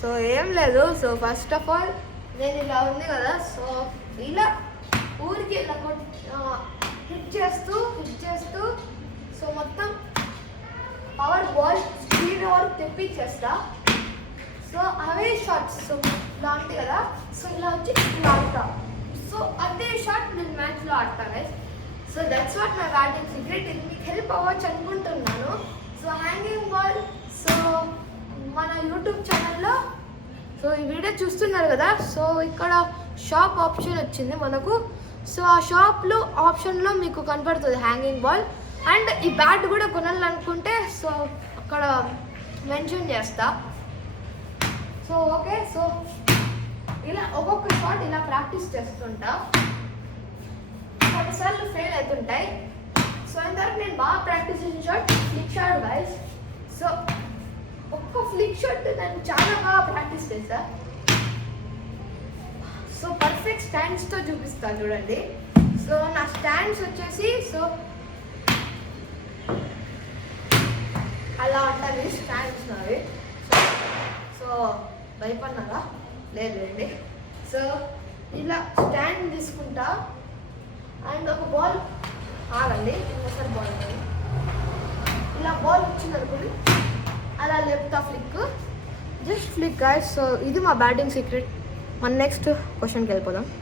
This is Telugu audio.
సో ఏం లేదు. సో ఫస్ట్ ఆఫ్ ఆల్ నేను ఇలా ఉంది కదా, సో ఇలా ఊరికి ఇలా హిట్ చేస్తూ సో మొత్తం పవర్ బాల్ స్పీడ్ వరకు తెప్పించేస్తా. సో అవే షాట్స్ సో ఇలా ఉంది కదా, సో ఇలా వచ్చి ఇలా ఆడతా. సో అదే షాట్ నేను మ్యాచ్లో ఆడతా guys. So that's what my batting secret. ఇది మీకు హెల్ప్ అవ్వచ్చు అనుకుంటున్నాను. సో హ్యాంగింగ్ బాల్ సో మన యూట్యూబ్ ఛానల్లో సో ఈ వీడియో చూస్తున్నారు కదా, సో ఇక్కడ షాప్ ఆప్షన్ వచ్చింది మనకు. సో ఆ షాప్లో ఆప్షన్లో మీకు కనపడుతుంది హ్యాంగింగ్ బాల్. అండ్ ఈ బ్యాట్ కూడా కొనాలనుకుంటే సో అక్కడ మెన్షన్ చేస్తా. సో ఓకే, సో ఇలా ఒక్కొక్క షాట్ ఇలా ప్రాక్టీస్ చేస్తుంటా. కొన్నిసార్లు ఫెయిల్ అవుతుంటాయి. సో ఇంతవరకు నేను బాగా ప్రాక్టీస్ చేసిన shot flick shot guys. So ఒక్క ఫ్లిక్ షాట్ నేను చాలా బాగా ప్రాక్టీస్ చేశా. సో పర్ఫెక్ట్ స్టాండ్స్తో చూపిస్తాను చూడండి. సో నా స్టాండ్స్ వచ్చేసి సో అలా ఉంటుంది స్టాండ్స్ నావి. సో భయపడినారా? లేదండి. సో ఇలా స్టాండ్ తీసుకుంటా అండ్ ఒక బాల్ ఆగండి, ఇంకోసారి బాల్ ఇలా బాల్ వచ్చింది అనుకోండి, అలా లేపుతా flick, just flick guys. So ఇది మా బ్యాటింగ్ సీక్రెట్. మన నెక్స్ట్ క్వశ్చన్కి వెళ్ళిపోదాం.